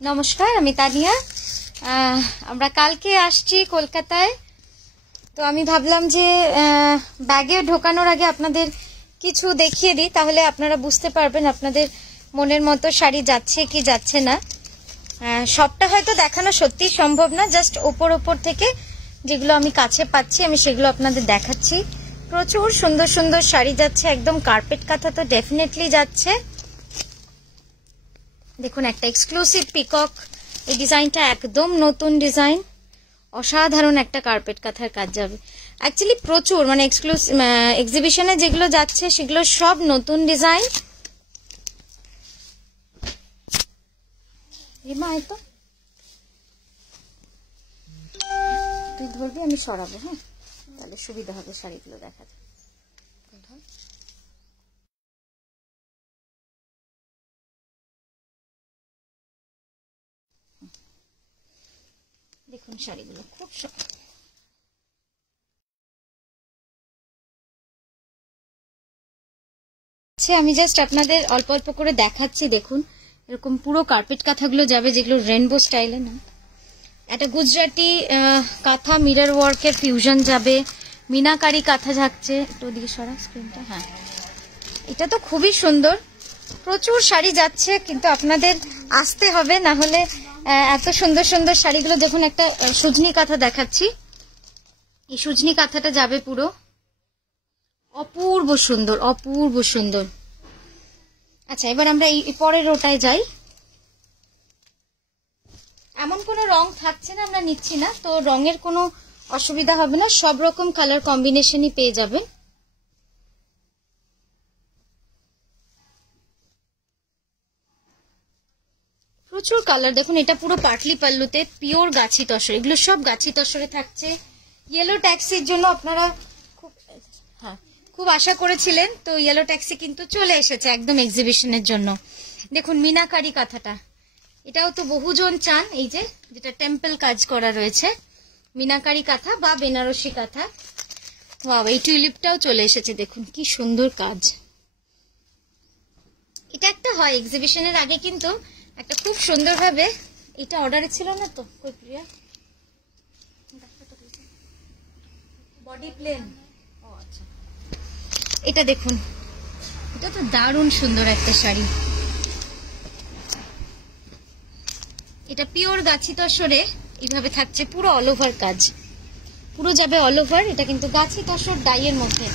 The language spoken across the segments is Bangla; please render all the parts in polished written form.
নমস্কার, আমি তানিয়া। আমরা কালকে আসছি কলকাতায়। তো আমি ভাবলাম যে ব্যাগে ঢোকানোর আগে আপনাদের কিছু দেখিয়ে দিই, তাহলে আপনারা বুঝতে পারবেন আপনাদের মনের মতো শাড়ি যাচ্ছে কি যাচ্ছে না। সবটা হয়তো দেখানো সত্যি সম্ভব না, জাস্ট ওপর ওপর থেকে যেগুলো আমি কাছে পাচ্ছি আমি সেগুলো আপনাদের দেখাচ্ছি। প্রচুর সুন্দর সুন্দর শাড়ি যাচ্ছে, একদম কার্পেট কাঁথা তো ডেফিনেটলি যাচ্ছে। দেখুন, একটা এক্সক্লুসিভ পিকক, এই ডিজাইনটা একদম নতুন ডিজাইন, অসাধারণ একটা কার্পেট কাঁথার কাজ যাবে। অ্যাকচুয়ালি প্রচুর মানে এক্সক্লুসিভ এক্সিবিশনে যেগুলো যাচ্ছে সেগুলো সব নতুন ডিজাইন। তো তুই ধরবি, আমি সরাবো, হ্যাঁ, তাহলে সুবিধা হবে শাড়িগুলো দেখাতে। দেখুন শাড়িগুলো খুব আমি জাস্ট আপনাদের অল্প অল্প করে দেখাচ্ছি। দেখুন, এরকম পুরো কার্পেট কাঁথাগুলো যাবে যেগুলো রেনবো স্টাইলে না, একটা গুজরাটি কাঁথা মিরর ওয়ার্কের ফিউশন যাবে, মিনাকারি কাঁথা যাচ্ছে। একটু ওদিকে সরা স্ক্রিনটা, হ্যাঁ, এটা তো খুবই সুন্দর। প্রচুর শাড়ি যাচ্ছে, কিন্তু আপনাদের আসতে হবে, না হলে এত সুন্দর সুন্দর শাড়িগুলো। দেখুন, একটা সুজনি কাঁথা দেখাচ্ছি, এই সুজনি কাঁথাটা যাবে পুরো, অপূর্ব সুন্দর, অপূর্ব সুন্দর। আচ্ছা, এবার আমরা এই পরের রোটায় যাই। এমন কোনো রং থাকছে না, আমরা নিচ্ছি না, তো রঙের কোনো অসুবিধা হবে না, সব রকম কালার কম্বিনেশনই পেয়ে যাবেন। প্রচুর কালার দেখুন, এটা পুরো পাটলি পাল্লুতে পিওর গাছি তসর, এগুলো সব গাছি তসরে থাকছে। ইয়েলো ট্যাক্সির জন্য আপনারা খুব আশা করেছিলেন, তো ইয়েলো ট্যাক্সি কিন্তু চলে এসেছে একদম এক্সিবিশনের জন্য। দেখুন মিনাকারি কাঁথাটা, এটাও তো বহুজন চান, এই যে যেটা টেম্পল কাজ করা রয়েছে, মিনাকারি কাঁথা বা বেনারসি কাঁথা। ওয়াও, এই টিউলিপটাও চলে এসেছে, দেখুন কি সুন্দর কাজ। এটা একটা হয় এক্সিবিশনের আগে, কিন্তু একটা খুব সুন্দরভাবে, এটা অর্ডারে ছিল না তো কই প্রিয়া, বডি প্লেন। ও আচ্ছা, এটা দেখুন, এটা তো দারুণ সুন্দর একটা শাড়ি। এটা পিওর গাছি তসরে এইভাবে থাকছে, পুরো অল ওভার কাজ, পুরো যাবে অল ওভার। এটা কিন্তু গাছি তসর ডাইয়ের মধ্যে,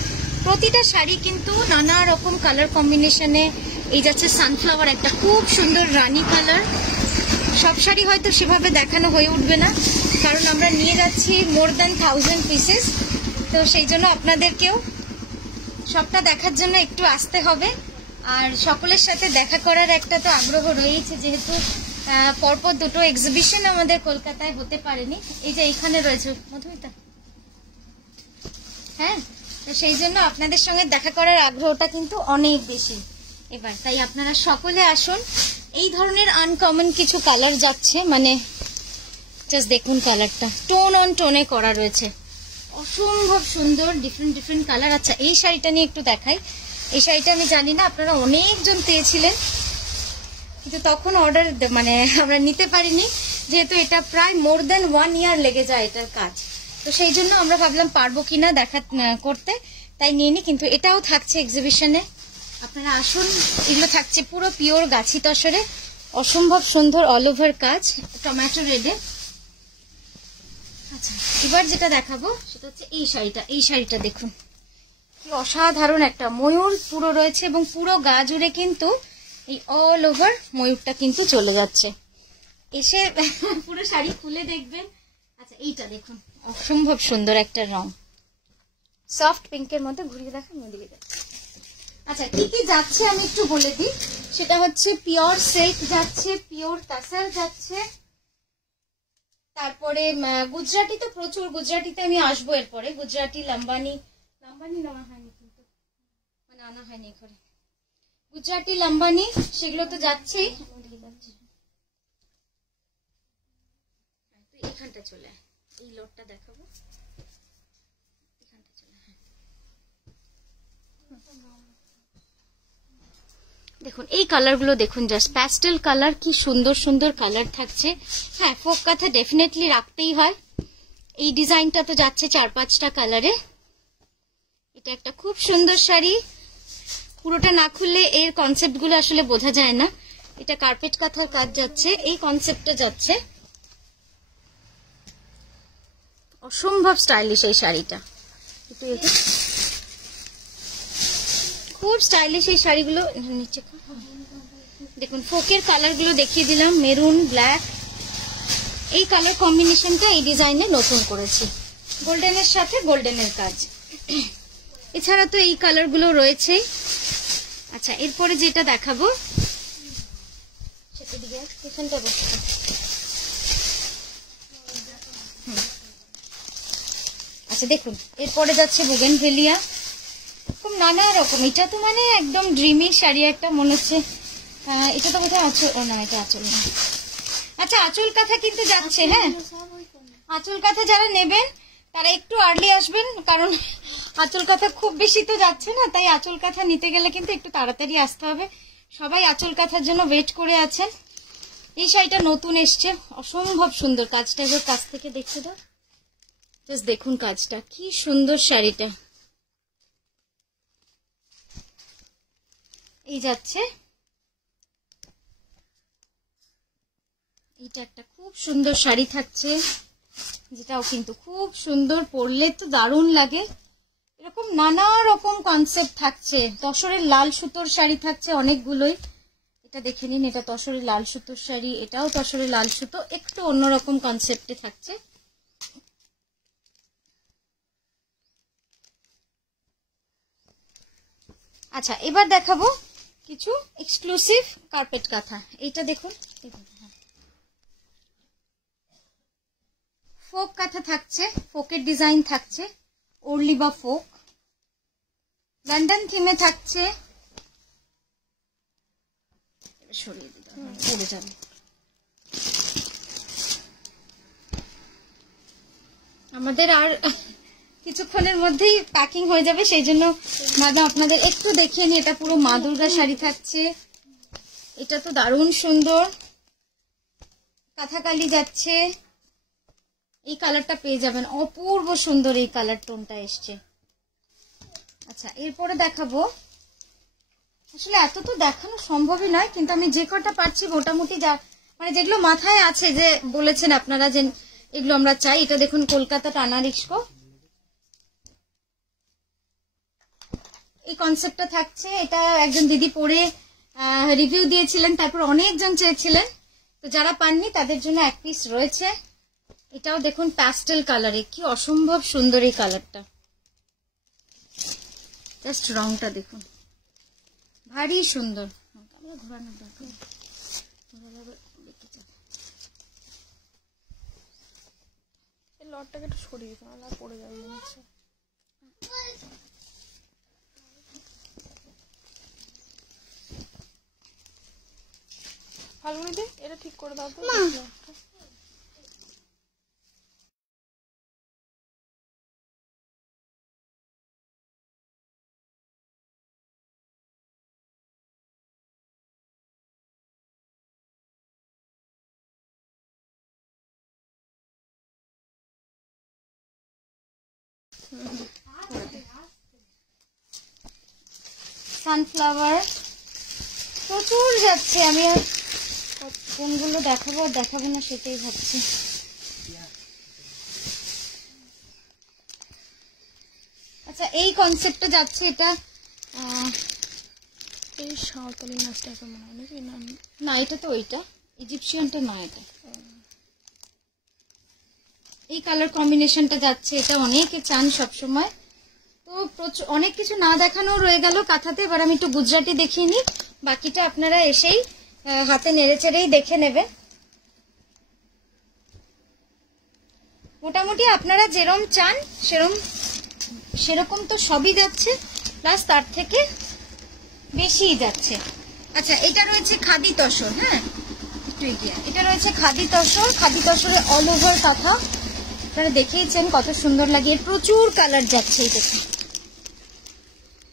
প্রতিটা শাড়ি কিন্তু নানা রকম কালার কম্বিনেশনে। এই যাচ্ছে সানফ্লাওয়ার, একটা খুব সুন্দর রানী কালার। সব শাড়ি হয়তো সেভাবে দেখানো হয়ে উঠবে না, কারণ আমরা নিয়ে যাচ্ছি মোর দ্যান 1000 পিসেস, তো সেই জন্য আপনাদেরকেও সবটা দেখার জন্য একটু আসতে হবে। আর সকলের সাথে দেখা করার একটা তো আগ্রহ রয়েছে, যেহেতু পরপর দুটো এক্সিবিশন আমাদের কলকাতায় হতে পারেনি। এই যে এইখানে রয়েছে মধুমিতা, হ্যাঁ, তো সেই জন্য আপনাদের সঙ্গে দেখা করার আগ্রহটা কিন্তু অনেক বেশি এবার। তাই আপনারা সকলে আসুন। এই ধরনের আনকমন কিছু কালার যাচ্ছে, মানে জাস্ট দেখুন কালারটা, টোন অন টোনে করা রয়েছে, অসম্ভব সুন্দর, ডিফারেন্ট ডিফারেন্ট কালার। আচ্ছা, এই শাড়িটা নিয়ে একটু দেখাই। এই শাড়িটা আমি জানি না আপনারা অনেকজন পেয়েছিলেন, কিন্তু তখন অর্ডার মানে আমরা নিতে পারিনি, যেহেতু এটা প্রায় মোর দ্যান 1 ইয়ার লেগে যায় এটার কাজ, তো সেই জন্য আমরা ভাবলাম পারবো কিনা দেখা করতে, তাই নিয়ে নি। কিন্তু এটাও থাকছে এক্সিবিশনে, আপনারা আসুন। এগুলো থাকছে পুরো পিওর গাছি তসরে, অসম্ভব সুন্দর অল ওভার কাজ, টমেটো রেডে। আচ্ছা, এবার যেটা দেখাবো সেটা হচ্ছে এই শাড়িটা। এই শাড়িটা দেখুন কি অসাধারণ, একটা ময়ূর পুরো রয়েছে, এবং পুরো গা জুড়ে কিন্তু এই অল ওভার ময়ূরটা কিন্তু চলে যাচ্ছে। এসে পুরো শাড়ি খুলে দেখবেন। আচ্ছা, এইটা দেখুন, অসম্ভব সুন্দর একটা রং, সফট পিঙ্কের মধ্যে, ঘুরিয়ে দেখান ওদিকে দেখ। আচ্ছা, কি কি যাচ্ছে আমি একটু বলে দিই। সেটা হচ্ছে পিওর সিল্ক যাচ্ছে, পিওর তাসার যাচ্ছে, তারপরে গুজরাটি তো প্রচুর, গুজরাটিতে আমি আসবো এরপরে। গুজরাটি লাম্বানি, লাম্বানি নেওয়া হয়নি কিন্তু, মানে আনা হয়নি ঘরে। গুজরাটি লাম্বানি সেগুলো তো যাচ্ছেই। এখানটা চলে, এই লটটা দেখাবো, এখানটা চলে। দেখুন এই কালারগুলো দেখুন, জাস্ট প্যাস্টেল কালার, কি সুন্দর সুন্দর কালার থাকছে। হ্যাঁ, ফোক কাঁথা ডেফিনেটলি রাখতেই হয়। এই ডিজাইনটা তো যাচ্ছে 4-5টা কালারে। এটা একটা খুব সুন্দর শাড়ি, পুরোটা না খুললে এর কনসেপ্টগুলো আসলে বোঝা যায় না। এটা কার্পেট কাঁথার কাজ যাচ্ছে, এই কনসেপ্টটা যাচ্ছে। অসম্ভব স্টাইলিশ এই শাড়িটা, খুব স্টাইলিশ এই শাড়িগুলো। নিচে দেখুন ফোকের কালারগুলো দেখিয়ে দিলাম, মেরুন, ব্ল্যাক, এই কালার কম্বিনেশনটা এই ডিজাইনে নতুন করেছি, গোল্ডেনের সাথে গোল্ডেনের কাজ। এছাড়া তো এই কালারগুলো রয়েছে। আচ্ছা, এরপরে যেটা দেখাবো সেটা দিকে পেছনটা বসে। আচ্ছা দেখুন, এরপরে যাচ্ছে বুগেনভেলিয়া, খুব নানা রকম। এটা তো মানে একদম ড্রিমি শাড়ি একটা, মনে হচ্ছে। এটা তো বোধহয় আঁচল, না এটা আঁচল না। আচ্ছা, আঁচল কাঁথা কিন্তু যাচ্ছে। হ্যাঁ, আঁচল কাঁথা যারা নেবেন তারা একটু আর্লি আসবেন, কারণ আঁচল কাঁথা খুব বেশি তো যাচ্ছে না, তাই আঁচল কাঁথা নিতে গেলে কিন্তু একটু তাড়াতাড়ি আসতে হবে। সবাই আঁচল কাঁথার জন্য ওয়েট করে আছেন। এই শাড়িটা নতুন এসছে, অসম্ভব সুন্দর কাজটা। এবার কাছ থেকে দেখতে দাও, জাস্ট দেখুন কাজটা, কি সুন্দর শাড়িটা। এই যাচ্ছে, এটা একটা খুব সুন্দর শাড়ি থাকছে, যেটাও কিন্তু খুব সুন্দর, পরলে তো দারুণ লাগে। এরকম নানা রকম কনসেপ্ট থাকছে। তসরের লাল সুতোর শাড়ি থাকছে অনেকগুলোই। এটা দেখে নিন, এটা তসরের লাল সুতোর শাড়ি, এটাও তসরের লাল সুতো, একটু অন্যরকম কনসেপ্টে থাকছে। আচ্ছা, এবার দেখাবো কিছু এক্সক্লুসিভ কার্পেট কাঁথা। এইটা দেখুন, ফোক কাঁথা থাকছে, ফোকের ডিজাইন থাকছে, ওরলি বা ফোক, লন্ডন থিমে থাকছে। সরিয়ে দিতে পড়ে যাবে। আমাদের আর কিছুক্ষণের মধ্যেই প্যাকিং হয়ে যাবে, সেই জন্য ম্যাডাম আপনাদের একটু দেখিয়ে নিই। এটা পুরো মা দুর্গা শাড়ি থাকছে, এটা তো দারুণ সুন্দর, কাঁথাকালি যাচ্ছে। এই কালারটা পেয়ে যাবেন, অপূর্ব সুন্দর এই কালার টোনটা এসছে। আচ্ছা, এরপরে দেখাবো, আসলে এত তো দেখানো সম্ভবই নয়, কিন্তু আমি যে কটা পারছি মোটামুটি, যা মানে যেগুলো মাথায় আছে, যে বলেছেন আপনারা যে এগুলো আমরা চাই। এটা দেখুন কলকাতা টানা রিস্কো, এই কনসেপ্টটা থাকছে। এটা একজন দিদি পরে রিভিউ দিয়েছিলেন, তারপর অনেকজন চেয়েছিলেন, তো যারা পাননি তাদের জন্য এক পিস রয়েছে। এটাও দেখুন প্যাস্টেল কালারে, কি অসম্ভব সুন্দর এই কালারটা। জাস্ট রংটা দেখুন, ভারী সুন্দর। ঘোরানোর দরকার, লটটাকে একটু সরিয়ে দিতে, না পড়ে যাবে মনে হচ্ছে। ফাল্গুনি দি, এটা ঠিক করে দাও তো। সানফ্লাওয়ার প্রচুর যাচ্ছে, আমি আর কোনগুলো দেখাবো আর দেখাবো না সেটাই ভাবছি। আচ্ছা, এই কনসেপ্টটা যাচ্ছে, এটা এই সাঁওতালি নাচটা মনে হয় নাকি? না, এটা তো ওইটা ইজিপশিয়ানটা না, এটা এই কালার কম্বিনেশনটা যাচ্ছে। এটা অনেকে চান সবসময়, তো প্রচুর অনেক কিছু না দেখানো রয়ে গেল কাঁথাতে। এবার আমি একটু গুজরাটি দেখিয়ে নিই, বাকিটা আপনারা এসেই হাতে নেড়ে চেড়েই দেখে নেবেন। মোটামুটি আপনারা যেরকম চান সেরকম তো সবই যাচ্ছে, প্লাস তার থেকে বেশিই যাচ্ছে। আচ্ছা, এটা রয়েছে খাদি তসর। হ্যাঁ, একটু এগিয়ে, এটা রয়েছে খাদি তসর। খাদি তসরে অল ওভার কাঁথা, আপনারা দেখেইছেন কত সুন্দর লাগে। প্রচুর কালার যাচ্ছে, এই দেখুন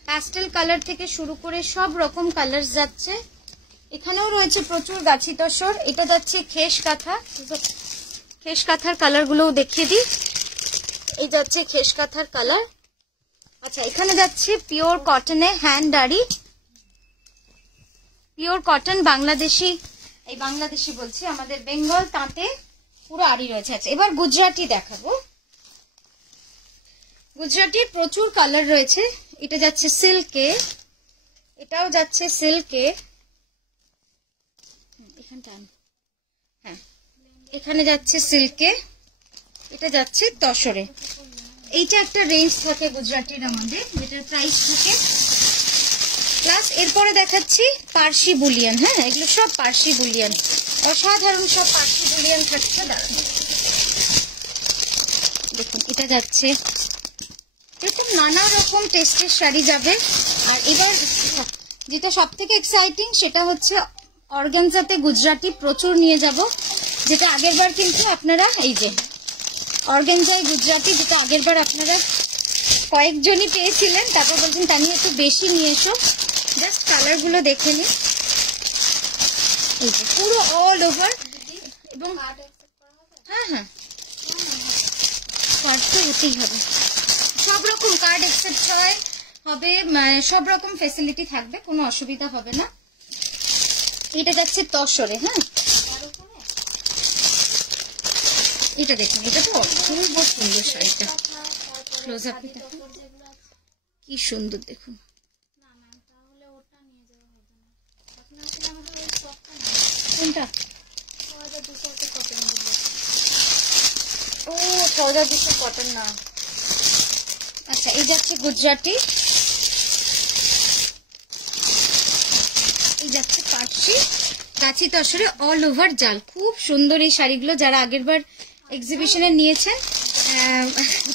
প্যাস্টেল কালার থেকে শুরু করে সব রকম কালার যাচ্ছে। এখানেও রয়েছে প্রচুর গাছি তসর। এটা যাচ্ছে খেস কাঁথা, খেস কাঁথার কালার গুলোও দেখিয়ে দিই। এই যাচ্ছে খেস কাঁথার কালার। আচ্ছা, এখানে যাচ্ছে পিওর কটনে হ্যান্ড আরি, পিওর কটন বাংলাদেশি, এই বাংলাদেশি বলছি, আমাদের বেঙ্গল তাঁতে পুরো আরি রয়েছে। আচ্ছা, এবার গুজরাটি দেখাবো। গুজরাটির প্রচুর কালার রয়েছে। এটা যাচ্ছে সিল্কে, এটাও যাচ্ছে সিল্কে, হ্যাঁ এখানে যাচ্ছে সিল্কে, এটা যাচ্ছে তসরে। এইটা একটা রেঞ্জ থাকে গুজরাটির আমাদের, যেটার প্রাইস থাকে। প্লাস এরপরে দেখাচ্ছি পার্সি বুলিয়ান। হ্যাঁ, এগুলো সব পার্সি বুলিয়ান, অসাধারণ সব পার্সি বুলিয়ান থাকছে। দেখুন, এটা যাচ্ছে, এরকম নানা রকম টেস্টের শাড়ি যাবে। আর এবার যেটা সব থেকে এক্সাইটিং সেটা হচ্ছে অর্গানজাতে গুজরাটি প্রচুর নিয়ে যাব, যেটা আগের বার কিন্তু আপনারা, এই যে অর্গানজায় গুজরাটি, যেটা আগের বার আপনারা কয়েকজনই পেয়েছিলেন, তারপর বলছেন তা নিয়ে একটু বেশি নিয়ে এসো। জাস্ট কালার গুলো দেখে নিন, এই যে পুরো অল ওভার। এবং হ্যাঁ হ্যাঁ, কার্ড তো হতেই হবে, সব রকম কার্ড অ্যাকসেপ্ট হবে, সব রকম ফেসিলিটি থাকবে, কোনো অসুবিধা হবে না। এটা যাচ্ছে তসরে। হ্যাঁ, এটা দেখুন, এটা তো অপূর্ব সুন্দর শাড়িটা। ক্লোজ আপ কি সুন্দর দেখুন। কোনটা? ও 6200 কটন না। আচ্ছা, এই যাচ্ছে গুজরাটি, এই যাচ্ছে পার্সি, কাছি তসরে অল ওভার জাল। খুব সুন্দর এই শাড়িগুলো। যারা আগের বার এক্সিবিশনে নিয়েছেন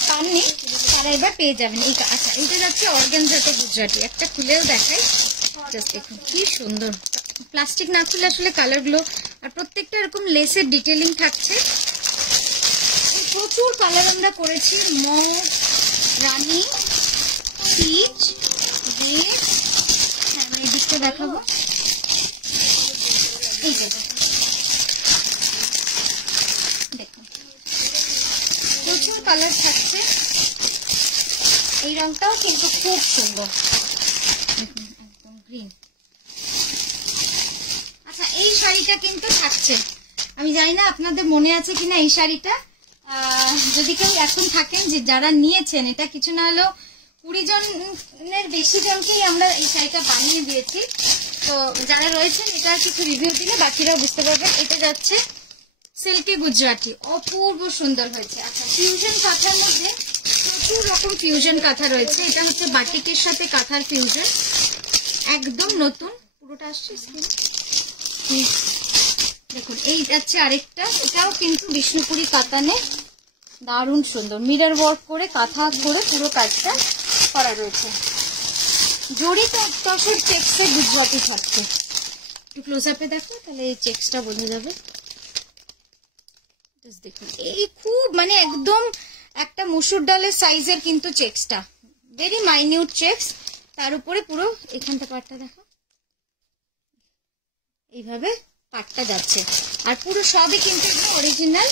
পাননি, তারা এবার পেয়ে যাবেন। আচ্ছা, এইটা যাচ্ছে অর্গানজাতে গুজরাটি। একটা খুলেও দেখাই, জাস্ট দেখুন কি সুন্দর। প্লাস্টিক না খুলে আসলে কালারগুলো, আর প্রত্যেকটা এরকম লেসের ডিটেলিং থাকছে। প্রচুর কালার আমরা করেছি, মৌ, রানী, পিচ, রেড। হ্যাঁ, এই দিকটা দেখাবো। এই যে দেখুন, প্রচুর কালার থাকছে। এই রংটাও কিন্তু খুব সুন্দর, দেখুন একদম গ্রিন। আচ্ছা, এই শাড়িটা কিন্তু থাকছে, আমি জানি না আপনাদের মনে আছে কিনা এই শাড়িটা। যদি কেউ এখন থাকেন যে যারা নিয়েছেন, এটা কিছু না হলেও 20 জনের বেশি জনকেই আমরা এই শাড়িটা বানিয়ে দিয়েছি। তো যারা রয়েছেন, এটা কিছু রিভিউ দিলে বাকিরাও বুঝতে পারবেন। এটা যাচ্ছে সিল্কি গুজরাটি, অপূর্ব সুন্দর হয়েছে। আচ্ছা, ফিউশন কাঁথার মধ্যে প্রচুর রকম ফিউশন কাঁথা রয়েছে। এটা হচ্ছে বাটিকের সাথে কাঁথার ফিউশন, একদম নতুন। পুরোটা আসছে দেখুন। এই যাচ্ছে আরেকটা, এটাও কিন্তু বিষ্ণুপুরি কাতানে, দারুণ সুন্দর মিরর ওয়ার্ক করে কাঁথা করে পুরো কাজটা করা রয়েছে। জড়ি তসর চেক্সে গুজরাটি থাকছে। একটু ক্লোজ আপে দেখো, তাহলে এই চেক্সটা বোঝা যাবে। দেখুন, এই খুব মানে একদম একটা মসুর ডালের সাইজের কিন্তু চেক্সটা, ভেরি মাইনিউট চেক্স। তার উপরে পুরো এখানটা পাটটা দেখো, এইভাবে পাটটা যাচ্ছে। আর পুরো সবই কিন্তু অরিজিনাল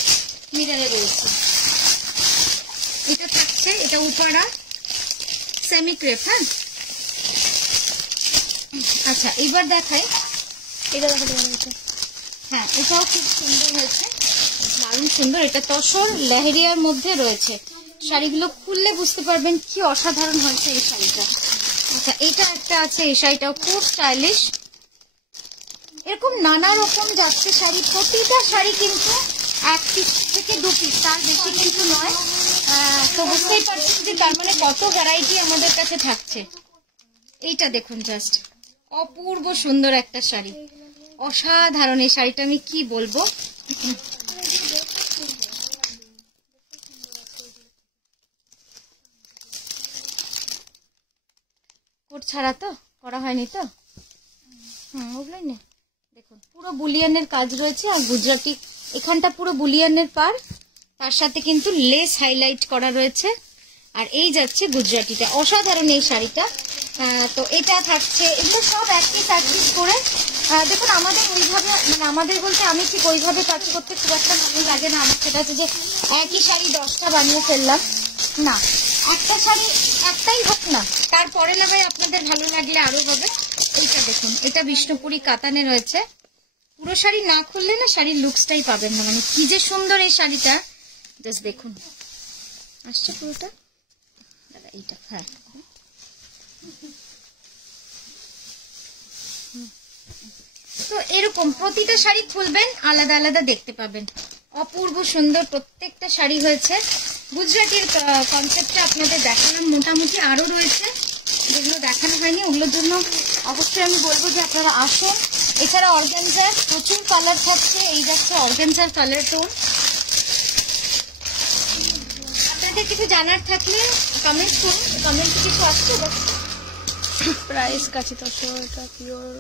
মিররে রয়েছে। এটা থাকছে, এটা উপাড়া সেমি ক্রেপ। হ্যাঁ, আচ্ছা এবার দেখাই, এটা দেখাতে হয়েছে। হ্যাঁ, এটাও খুব সুন্দর হয়েছে, দারুণ সুন্দর। এটা তসর লেহেরিয়ার মধ্যে রয়েছে। শাড়িগুলো খুললে বুঝতে পারবেন কি অসাধারণ হয়েছে এই শাড়িটা। আচ্ছা, এটা একটা আছে, এই শাড়িটাও খুব স্টাইলিশ। এরকম নানা রকম যাচ্ছে শাড়ি, প্রতিটা শাড়ি কিন্তু 1 পিস থেকে 2 পিস, তার বেশি কিন্তু নয়। তো বুঝতেই পারছেন যে তার মানে কত ভ্যারাইটি আমাদের কাছে থাকছে। এইটা দেখুন, জাস্ট অপূর্ব সুন্দর একটা শাড়ি, অসাধারণ এই শাড়িটা, আমি কি বলবো। কোট ছাড়া তো করা হয়নি তো, ওগুলোই না। দেখুন, পুরো বুলিয়ানের কাজ রয়েছে। আর গুজরাটি এখানটা পুরো বুলিয়ানের পার, তার সাথে কিন্তু লেস হাইলাইট করা রয়েছে। আর এই যাচ্ছে গুজরাটিটা, অসাধারণ এই শাড়িটা। তো এটা থাকছে, এগুলো সব একই প্র্যাকটিস করে। দেখুন আমাদের ওইভাবে, মানে আমাদের বলতে আমি ঠিক ওইভাবে কাজ করতে খুব একটা ভালো লাগে না আমার। সেটা হচ্ছে যে একই শাড়ি 10টা বানিয়ে ফেললাম, না, একটা শাড়ি একটাই হোক না, তারপরে না হয় আপনাদের ভালো লাগলে আরো হবে। এইটা দেখুন, এটা বিষ্ণুপুরি কাতানে রয়েছে। পুরো শাড়ি না খুললে না শাড়ির লুকসটাই পাবেন না, মানে কি যে সুন্দর এই শাড়িটা, জাস্ট দেখুন। আসছে পুরোটা দাদা, এইটা হ্যাঁ, তো এরকম প্রতিটা শাড়ি খুলবেন আলাদা আলাদা দেখতে পাবেন, অপূর্ব সুন্দর প্রত্যেকটা শাড়ি হয়েছে। গুজরাটির কনসেপ্টটা আপনাদের দেখালাম, মোটামুটি আরো রয়েছে যেগুলো দেখানো হয়নি, ওগুলোর জন্য অবশ্যই আমি বলবো যে আপনারা আসুন। এছাড়া অর্গানজার প্রচুর কালার থাকছে, এই যাচ্ছে অর্গানজার কালার টোন। আপনাদের কিছু জানার থাকলে কমেন্ট করুন, কমেন্টে কিছু আসছে। প্রাইস কাছে 1000, এটা পিওর।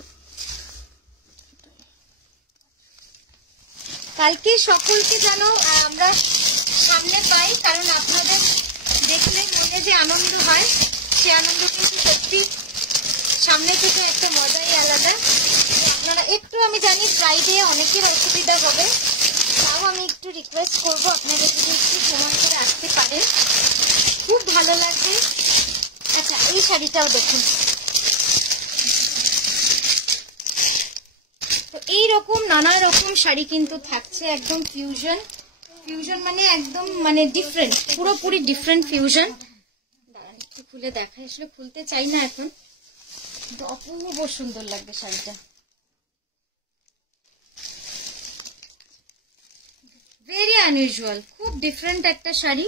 কালকে সকলকে যেন আমরা সামনে পাই, কারণ আপনাদের দেখলে মনে যে আনন্দ হয়, সে আনন্দ কিন্তু সত্যি সামনে থেকে একটা মজাই আলাদা। আপনারা একটু, আমি জানি ফ্রাইডে অনেকের অসুবিধা হবে, তাও আমি একটু রিকোয়েস্ট করবো আপনারা যদি একটু সময় করে আসতে পারেন, খুব ভালো লাগবে। আচ্ছা, এই শাড়িটাও দেখুন, তো এইরকম নানা রকম শাড়ি কিন্তু থাকছে, একদম ফিউশন। ফিউশন মানে একদম মানে ডিফারেন্ট, পুরোপুরি ডিফারেন্ট ফিউশন। দাঁড়ান একটু খুলে দেখাই, আসলে খুলতে চাই না এখন, কিন্তু অপূর্ব সুন্দর লাগবে শাড়িটা। ভেরি আনইউজুয়াল, খুব ডিফারেন্ট একটা শাড়ি।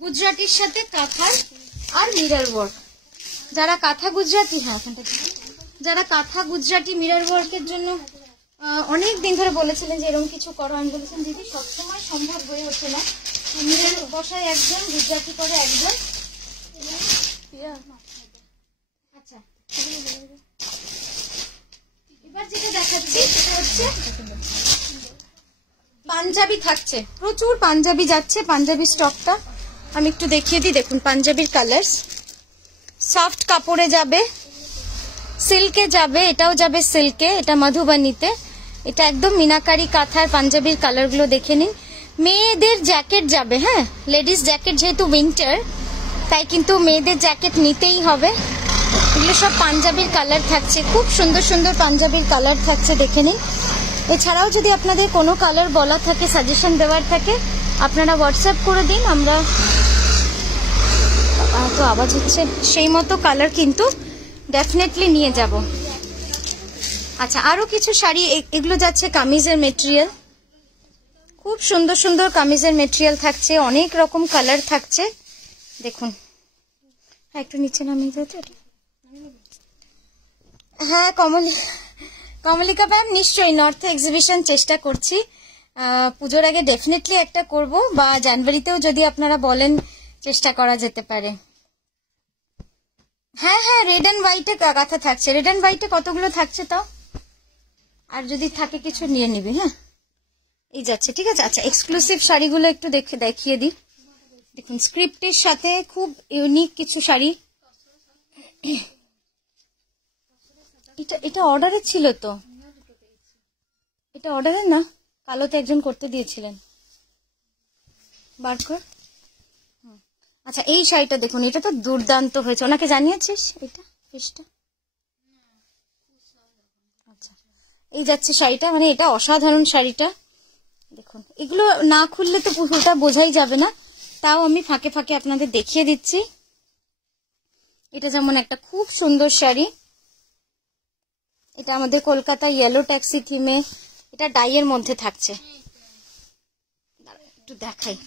গুজরাটির সাথে কাঁথা আর মিরর ওয়ার্ক। যারা কাঁথা গুজরাটি, হ্যাঁ এখানটা, যারা কাঁথা গুজরাটি মিরর ওয়ার্কের জন্য অনেক দিন ধরে বলেছিলেন যে এরকম কিছু করো, আমি বলেছিলাম দিদি সবসময় সম্ভব হয়ে ওঠে না, মিরর বসায় একজন, গুজরাটি করে একজন। আচ্ছা, এবার যেটা দেখাচ্ছি সেটা হচ্ছে পাঞ্জাবি থাকছে, প্রচুর পাঞ্জাবি যাচ্ছে। পাঞ্জাবি স্টকটা আমি একটু দেখিয়ে দিই, দেখুন পাঞ্জাবির কালার, সফট কাপড়ে যাবে, সিল্কে যাবে, এটাও যাবে সিল্কে, এটা মধুবানিতে, এটা একদম মিনাকারি কাঁথার পাঞ্জাবির কালারগুলো দেখে নিন। মেয়েদের জ্যাকেট যাবে, হ্যাঁ লেডিস জ্যাকেট, যেহেতু উইন্টার তাই কিন্তু মেয়েদের জ্যাকেট নিতেই হবে। এগুলো সব পাঞ্জাবির কালার থাকছে, খুব সুন্দর সুন্দর পাঞ্জাবির কালার থাকছে, দেখে নিন। এছাড়াও যদি আপনাদের কোনো কালার বলা থাকে, সাজেশন দেওয়ার থাকে, আপনারা হোয়াটসঅ্যাপ করে দিন, আমরা তো আওয়াজ হচ্ছে, সেই মতো কালার কিন্তু ডেফিনেটলি নিয়ে যাব। আচ্ছা, আরো কিছু শাড়ি, এগুলো যাচ্ছে কামিজের মেটেরিয়াল, খুব সুন্দর সুন্দর কামিজের মেটেরিয়াল থাকছে, অনেক রকম কালার থাকছে, দেখুন। হ্যাঁ একটু নিচে নামিয়ে দিতে। হ্যাঁ কমলিকা ম্যাম, নিশ্চয়ই নর্থ এক্সিবিশন চেষ্টা করছি, পুজোর আগে ডেফিনেটলি একটা করব, বা জানুয়ারিতেও যদি আপনারা বলেন চেষ্টা করা যেতে পারে। হ্যাঁ হ্যাঁ, রেড অ্যান্ড হোয়াইটে কাঁথা থাকছে, রেড অ্যান্ড হোয়াইটে কতগুলো থাকছে তাও, আর যদি থাকে কিছু নিয়ে নিবি। হ্যাঁ এই যাচ্ছে, ঠিক আছে। আচ্ছা, এক্সক্লুসিভ শাড়িগুলো একটু দেখিয়ে দিই, দেখুন স্ক্রিপ্টের সাথে খুব ইউনিক কিছু শাড়ি। এটা অর্ডারের ছিল তো, এটা অর্ডারের না, কালোতে একজন করতে দিয়েছিলেন, বার কর। আচ্ছা, এই শাড়িটা দেখুন, এটা তো দুর্দান্ত হয়েছে, ওনাকে জানিয়েছিস এটা ফিসটা? আচ্ছা, এই যাচ্ছে শাড়িটা, মানে এটা অসাধারণ শাড়িটা, দেখুন। এগুলো না খুললে তো পুরোটা বোঝাই যাবে না, তাও আমি ফাঁকে ফাঁকে আপনাদের দেখিয়ে দিচ্ছি। এটা যেমন একটা খুব সুন্দর শাড়ি, এটা আমাদের কলকাতা ইয়েলো ট্যাক্সি থিমে, এটা ডাইয়ের মধ্যে থাকছে, একটু দেখাই।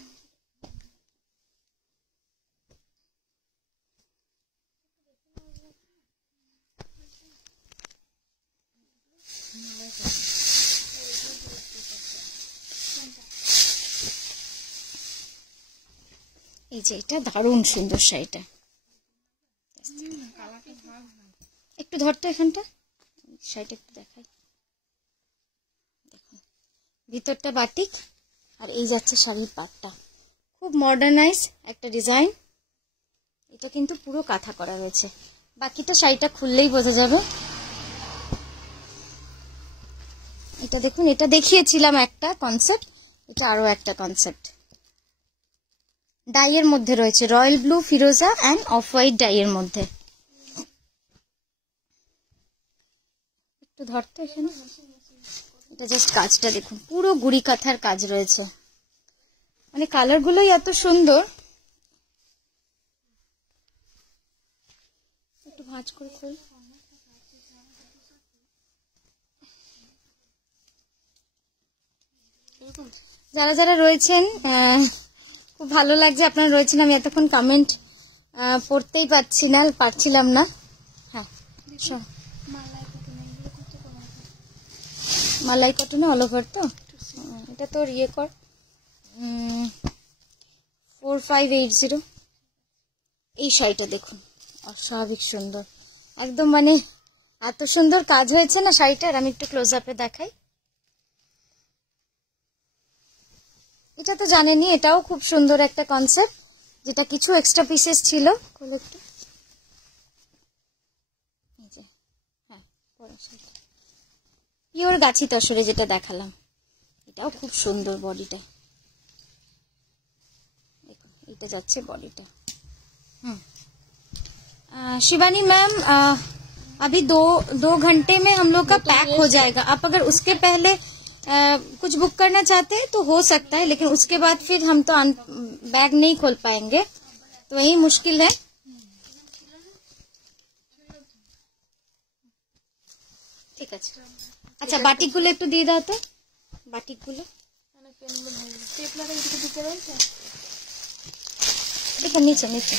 এই যে এটা দারুণ সুন্দর শাড়িটা, একটু ধরতে এখানটা, শাড়িটা একটু দেখাই, দেখুন ভিতরটা বাটিক, আর এই যাচ্ছে শাড়ির পাটটা, খুব মডার্নাইজ একটা ডিজাইন। এটা কিন্তু পুরো কাঁথা করা রয়েছে, বাকিটা শাড়িটা খুললেই বোঝা যাবে। এটা দেখুন, এটা দেখিয়েছিলাম একটা কনসেপ্ট, এটা আরো একটা কনসেপ্ট। ডাইয়ের মধ্যে রয়েছে, royal blue, Firoza and off white ডাইয়ের মধ্যে। একটু ধরতে এখানে, এটা জাস্ট কাজটা দেখুন, পুরো গুড়ি কাঁথার কাজ রয়েছে, মানে কালার গুলোই এত সুন্দর। একটু ভাঁজ করে খোল। যারা যারা রয়েছেন খুব ভালো লাগছে আপনারা রয়েছেন, আমি এতক্ষণ কমেন্ট পড়তেই পারছিলাম না। হ্যাঁ, মালাই কটনে অল ওভার তো, এটা তোর ইয়ে কর 4580। এই শাড়িটা দেখুন, অস্বাভাবিক সুন্দর, একদম মানে এত সুন্দর কাজ হয়েছে না শাড়িটার। আমি একটু ক্লোজ আপে দেখাই। এটা তো জানেনই, এটাও খুব সুন্দর একটা কনসেপ্ট, যেটা কিছু এক্সট্রা পিসেস ছিল। হ্যাঁ, পিওর গাছি তসরে যেটা দেখালাম, এটাও খুব সুন্দর। বডিটা দেখুন, এটা যাচ্ছে বডিটা। शिवानी मैम, अभी दो घंटे में हम लोग का पैक हो जाएगा। आप अगर उसके पहले कुछ बुक करना चाहते हैं तो हो सकता है, लेकिन उसके बाद फिर हम तो बैग नहीं खोल पाएंगे, तो वही मुश्किल है। ঠিক আছে। আচ্ছা, বাটিক গুলো একটু দিয়ে দাও তো, বাটিক গুলো দেখে নিচে নিচে।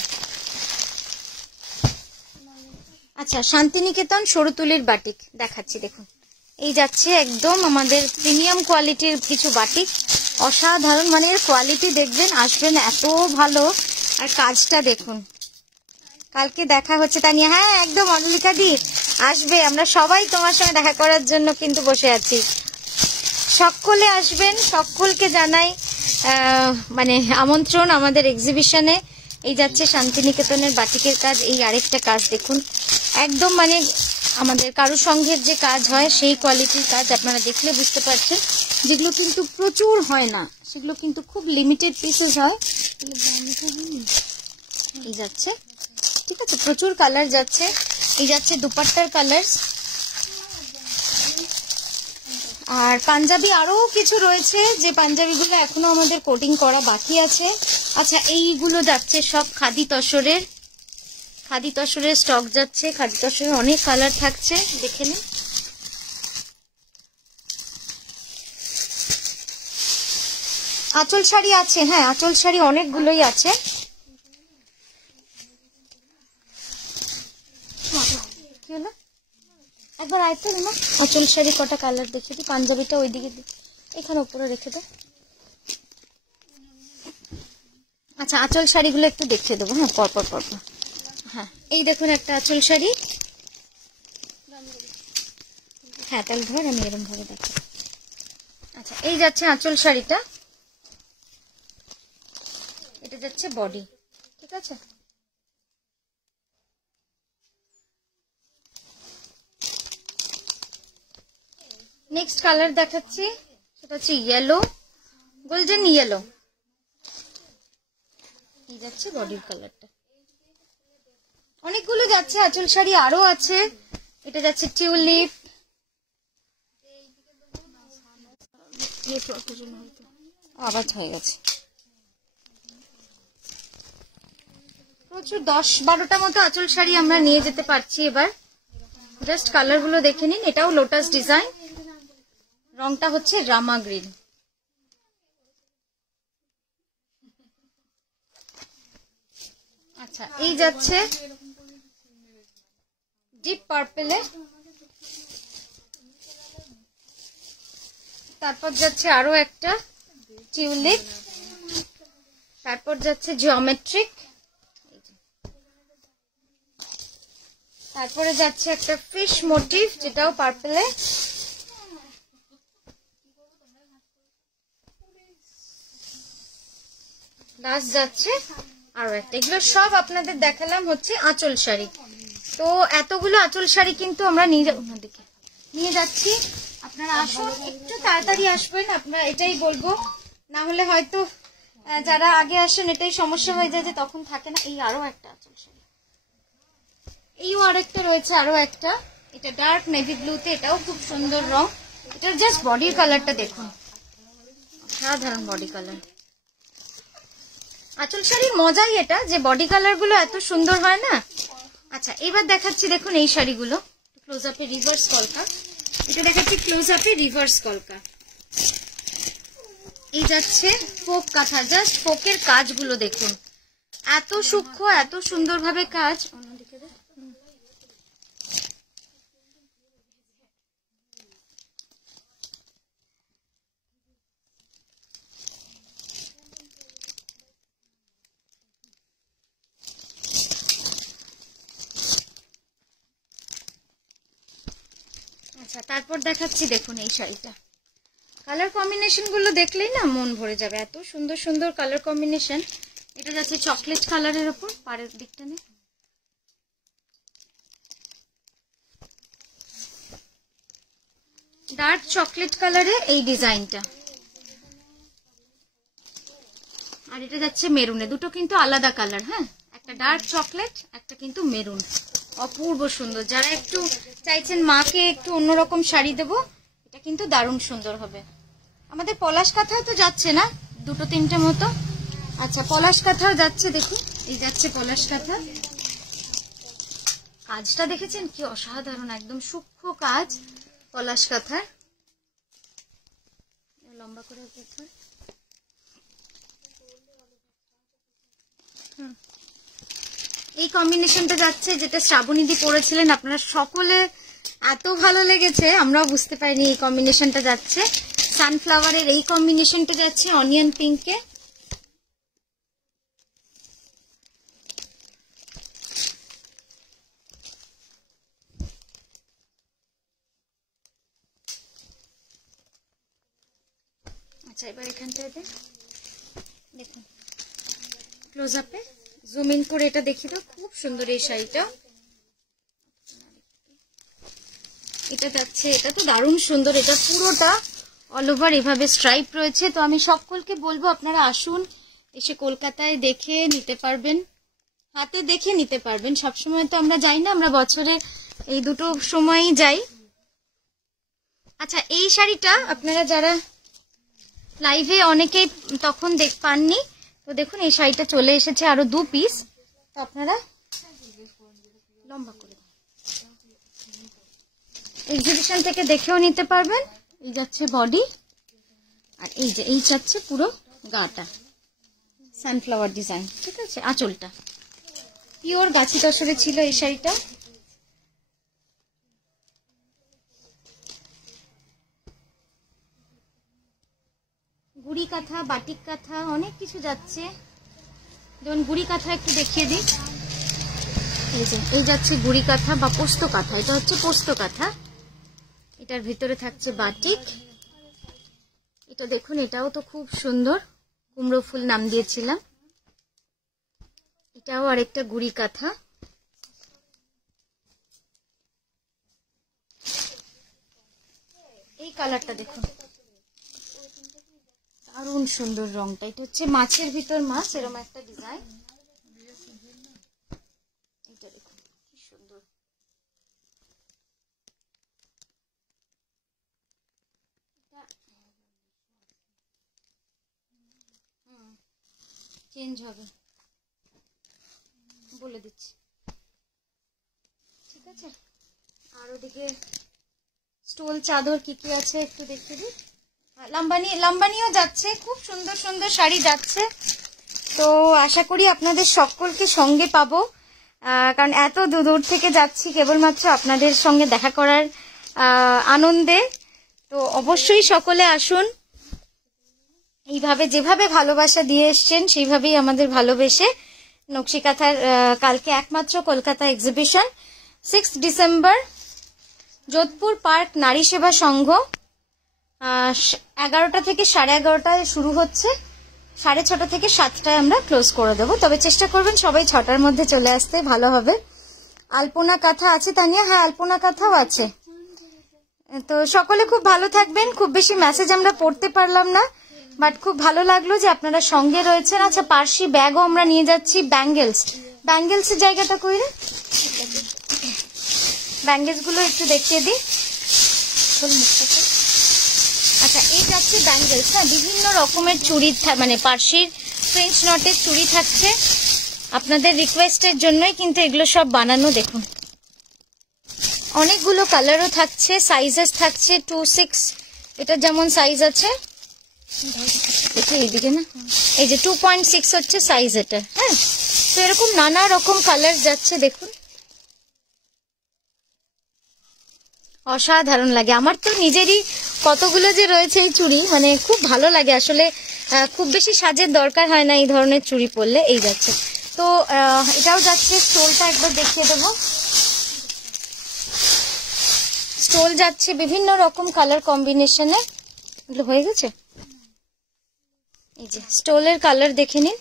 আচ্ছা, শান্তিনিকেতন সরুতুলির বাটিক দেখাচ্ছি, দেখুন এই যাচ্ছে একদম আমাদের প্রিমিয়াম কোয়ালিটির কিছু বাটিক, অসাধারণ, মানে এর কোয়ালিটি দেখবেন, আসবেন, এত ভালো। আর কাজটা দেখুন, কালকে দেখা হচ্ছে তানিয়া। হ্যাঁ একদম, অনালিকা দি আসবে, আমরা সবাই তোমার সঙ্গে দেখা করার জন্য কিন্তু বসে আছি। সকলে আসবেন, সকলকে জানাই মানে আমন্ত্রণ আমাদের এক্সিবিশনে। এই যাচ্ছে শান্তিনিকেতনের বাটিকের কাজ। এই আরেকটা কাজ দেখুন, একদম মানে আমাদের কারুসংঘের যে কাজ হয় সেই কোয়ালিটির কাজ, আপনারা দেখলে বুঝতে পারছেন। যেগুলো কিন্তু প্রচুর হয় না, সেগুলো কিন্তু খুব লিমিটেড পিসেস হয়। এই যাচ্ছে, ঠিক আছে, প্রচুর কালার যাচ্ছে। এই যাচ্ছে দুপাট্টার কালার, আর পাঞ্জাবি আরো কিছু রয়েছে, যে পাঞ্জাবিগুলো এখনো আমাদের কোটিং করা বাকি আছে। আচ্ছা, এইগুলো যাচ্ছে সব খাদি তসরের, খাদি তসরের স্টক যাচ্ছে। খাদি তসরের অনেক কালার থাকছে, দেখে নিন। আঁচল শাড়ি আছে, হ্যাঁ আঁচল শাড়ি অনেকগুলোই আছে। কি হলো, একবার আয়তো না, আঁচল শাড়ি কটা কালার দেখে দিই। পাঞ্জাবিটা ওইদিকে এখানে উপরে রেখে দাও। আচ্ছা, আঁচল শাড়িগুলো একটু দেখিয়ে দেবো, হ্যাঁ পরপর পরপর। হ্যাঁ, এই দেখুন একটা আঁচল শাড়ি। হ্যাঁ তাহলে ধর, আমি এরকম ভাবে দেখি। আচ্ছা, এই যাচ্ছে আঁচল শাড়িটা, এটা যাচ্ছে বডি, ঠিক আছে। নেক্সট কালার দেখাচ্ছি, সেটা হচ্ছে ইয়েলো, গোল্ডেন ইয়েলো। এই যাচ্ছে বডির কালারটা। অনেকগুলো যাচ্ছে আঁচল শাড়ি, আরো আছে। এটা যাচ্ছে টিউলিপ, আবার হয়ে গেছে প্রচুর, 10-12টা মতো আঁচল শাড়ি আমরা নিয়ে যেতে পারছি এবার। জাস্ট কালার গুলো দেখে নিন। এটাও লোটাস ডিজাইন, রংটা হচ্ছে রামা গ্রিন। আচ্ছা, এই যাচ্ছে ডিপ পার্পেলে, তারপর যাচ্ছে আরো একটা টিউলিপ, তারপর যাচ্ছে জিওমেট্রিক, তারপরে যাচ্ছে একটা ফিশ মোটিভ, যেটাও পার্পেলে, লাস্ট যাচ্ছে আরো একটা, এগুলো সব আপনাদের দেখালাম হচ্ছে আঁচল শাড়ি। তো এতগুলো আঁচল শাড়ি কিন্তু আমরা নিয়ে যাচ্ছি। আপনারা আসুন, একটু তাড়াতাড়ি আসবেন, আপনারা এটাই বলবো, না হলে হয়তো যারা আগে আসেন এটাই সমস্যা হয়ে যায় যে তখন থাকে না। এই আরো একটা আঁচল শাড়ি, এইও আরেকটা রয়েছে, আরো একটা, এটা ডার্ক নেভি ব্লুতে, এটাও খুব সুন্দর রং। এটার জাস্ট বডির কালারটা দেখুন, সাধারণ বডি কালার। আঁচল শাড়ির মজাই এটা যে বডি কালার গুলো এত সুন্দর হয় না। আচ্ছা, এবার দেখাচ্ছি দেখুন এই শাড়িগুলো ক্লোজ আপে, রিভার্স কলকা। এটা দেখাচ্ছি ক্লোজ আপে রিভার্স কলকা। এই যাচ্ছে ফোক কাঁথা, জাস্ট ফোকের কাজগুলো দেখুন, এত সূক্ষ্ম, এত সুন্দরভাবে কাজ। অন্যদিকে আচ্ছা, তারপর দেখাচ্ছি দেখুন এই শাড়িটা। কালার কম্বিনেশন গুলো দেখলেই না মন ভরে যাবে, এত সুন্দর সুন্দর কালার কম্বিনেশন। এটা যাচ্ছে চকলেট কালারের উপর, পাড়ের দিকটা নেই, ডার্ক চকলেট কালারে এই ডিজাইনটা। আর এটা যাচ্ছে মেরুনে, দুটো কিন্তু আলাদা কালার, হ্যাঁ, একটা ডার্ক চকলেট, একটা কিন্তু মেরুন। অপূর্ব সুন্দর। যারা একটু চাইছেন মাকে একটু অন্যরকম শাড়ি দেবো, এটা কিন্তু দারুণ সুন্দর হবে। আমাদের পলাশ কাঁথাও তো যাচ্ছে না, দুটো তিনটে মতো। আচ্ছা, পলাশ কাঁথাও যাচ্ছে, দেখুন এই যাচ্ছে পলাশ কাঁথা। কাজটা দেখেছেন কি অসাধারণ, একদম সূক্ষ্ম কাজ পলাশ কাঁথার। লম্বা করে এই কম্বিনেশনটা যাচ্ছে, যেটা শ্রাবণীদি পরেছিলেন, আপনারা সকলে এত ভালো লেগেছে, আমরাও বুঝতে পারিনি এই কম্বিনেশনটা যাচ্ছে। সানফ্লাওয়ারের এই কম্বিনেশনটা যাচ্ছে অনিয়ন পিঙ্কে। আচ্ছা, এবার এখানটায় দেখুন ক্লোজ আপে জুম ইন করে এটা দেখিয়ে দাও, খুব সুন্দর এই শাড়িটা। এটা যাচ্ছে, এটা তো দারুণ সুন্দর, এটা পুরোটা অল ওভার এভাবে স্ট্রাইপ রয়েছে। তো আমি সকলকে বলবো আপনারা আসুন, এসে কলকাতায় দেখে নিতে পারবেন, হাতে দেখে নিতে পারবেন। সবসময় তো আমরা যাই না, আমরা বছরে এই দুটো সময়ই যাই। আচ্ছা, এই শাড়িটা আপনারা যারা লাইভে অনেকেই তখন পাননি, তো দেখুন এই শাড়িটা চলে এসেছে আরো 2 পিস। তো আপনারা লম্বা করে এক্সিবিশন থেকে দেখেও নিতে পারবেন। এই যাচ্ছে বডি, আর এই যে এই যাচ্ছে পুরো গাটা সানফ্লাওয়ার ডিজাইন, ঠিক আছে। আঁচলটা পিওর গাছি তসরে ছিল এই শাড়িটা। গুড়ি কাঁথা, বাটিক কাঁথা, অনেক কিছু যাচ্ছে। যেমন গুড়ি কাঁথা একটু দেখিয়ে দিই, এই যে এই যাচ্ছে গুড়ি কাঁথা বা পোস্ত কাঁথা। এটা হচ্ছে পোস্ত কাঁথা, এটার ভিতরে থাকছে বাটিক। এটা দেখুন, এটাও তো খুব সুন্দর, কুমড়ো ফুল নাম দিয়েছিলাম। এটাও আরেকটা গুড়ি কাঁথা। এই কালারটা দেখুন, দারুণ সুন্দর রংটা। এটা হচ্ছে মাছের ভিতর মাছ, এরকম একটা ডিজাইন। এটা দেখুন কি সুন্দর, চেঞ্জ হবে বলে দিচ্ছি, ঠিক আছে। আর ওদিকে স্টোল চাদর কি কি আছে একটু দেখতে দিই। লাম্বানিও যাচ্ছে, খুব সুন্দর সুন্দর শাড়ি যাচ্ছে। তো আশা করি আপনাদের সকলকে সঙ্গে পাবো, কারণ এত দূর থেকে যাচ্ছি কেবলমাত্র আপনাদের সঙ্গে দেখা করার আনন্দে। তো অবশ্যই সকলে আসুন, এইভাবে যেভাবে ভালোবাসা দিয়ে এসছেন সেইভাবেই আমাদের ভালোবেসে নকশি কাঁথার কালকে একমাত্র Kolkata exhibition 6 December Jodhpur park নারী সেবা সংঘ 11টা থেকে 11:30টায় শুরু হচ্ছে। 6:30 থেকে 7টায় আমরা ক্লোজ করে দেবো, তবে চেষ্টা করবেন সবাই 6টার মধ্যে চলে আসতে, ভালো হবে। আলপনা কাঁথা আছে তানিয়া? হ্যাঁ, আলপনা কাঁথাও আছে। তো সকলে খুব ভালো থাকবেন। খুব বেশি মেসেজ আমরা পড়তে পারলাম না, বাট খুব ভালো লাগলো যে আপনারা সঙ্গে রয়েছেন। আচ্ছা, পার্সি ব্যাগও আমরা নিয়ে যাচ্ছি। ব্যাঙ্গেলসের জায়গাটা কই রে? ব্যাঙ্গেলস গুলো একটু দেখিয়ে দিই। আচ্ছা, এই যাচ্ছে ব্যাঙ্গেলস। হ্যাঁ, বিভিন্ন রকমের চুড়ি, মানে পার্সির ফ্রেঞ্চ নটের চুড়ি থাকছে। আপনাদের রিকোয়েস্টের জন্যই কিন্তু এগুলো সব বানানো। দেখুন, অনেকগুলো কালারও থাকছে, সাইজেস থাকছে 2-6, এটা যেমন সাইজ আছে এইদিকে না, এই যে 2.6 হচ্ছে সাইজ এটা। হ্যাঁ, তো এরকম নানা রকম কালার যাচ্ছে। দেখুন, অসাধারণ লাগে। আমার তো নিজেরই কতগুলো যে রয়েছে এই চুড়ি, মানে খুব ভালো লাগে আসলে। খুব বেশি সাজের দরকার হয় না এই ধরনের চুড়ি পরলে। এই যাচ্ছে, তো এটাও যাচ্ছে। স্টোলটা একবার দেখিয়ে দেবো। স্টোল যাচ্ছে বিভিন্ন রকম কালার কম্বিনেশনে। এগুলো হয়ে গেছে। এই যে স্টোলের কালার দেখে নিন।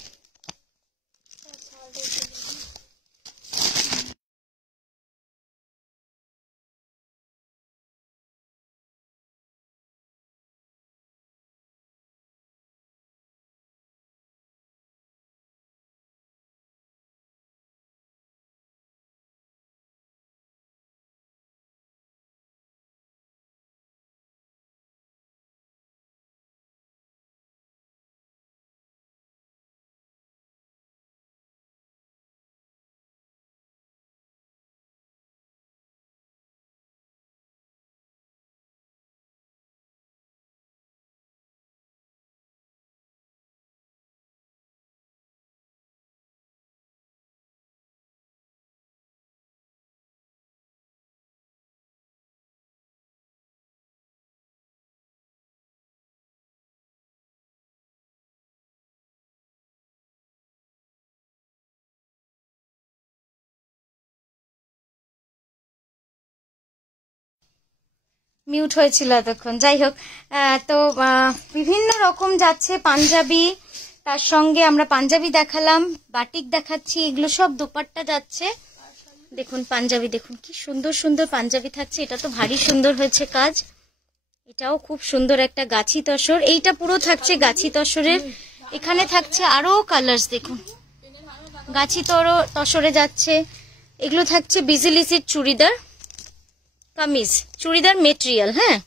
মিউট হয়েছিল এতক্ষণ। যাই হোক, তো বিভিন্ন রকম যাচ্ছে পাঞ্জাবি, তার সঙ্গে আমরা পাঞ্জাবি দেখালাম, বাটিক দেখাচ্ছি, এগুলো সব দোপাট্টা যাচ্ছে। দেখুন পাঞ্জাবি, দেখুন কি সুন্দর সুন্দর পাঞ্জাবি থাকছে। এটা তো ভারী সুন্দর হয়েছে কাজ। এটাও খুব সুন্দর একটা গাছি তসর। এইটা পুরো থাকছে গাছি তসরের। এখানে থাকছে আরো কালার্স, দেখুন গাছি তসরে যাচ্ছে। এগুলো থাকছে বিজিলিসির চুড়িদার কামিজ, চুড়িদার মেটেরিয়াল। হ্যাঁ,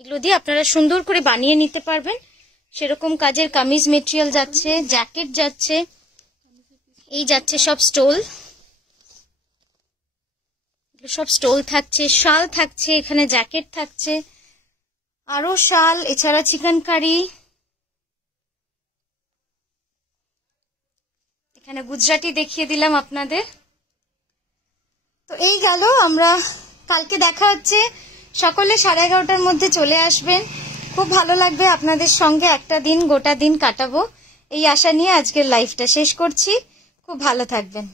এগুলো দিয়ে আপনারা সুন্দর করে বানিয়ে নিতে পারবেন, সেরকম কাজের কামিজ মেটেরিয়াল যাচ্ছে। জ্যাকেট যাচ্ছে, এই যাচ্ছে সব স্টোল, সব স্টোল থাকছে। শাল থাকছে, এখানে জ্যাকেট থাকছে, আরো শাল, এছাড়া চিকেন কারি, এখানে গুজরাটি দেখিয়ে দিলাম আপনাদের। তো এই গেল। আমরা কালকে দেখা হচ্ছে। সকলে 11:30টার মধ্যে চলে আসবেন। খুব ভালো লাগবে আপনাদের সঙ্গে একটা দিন, গোটা দিন কাটাবো, এই আশা নিয়ে আজকের লাইভটা শেষ করছি। খুব ভালো থাকবেন।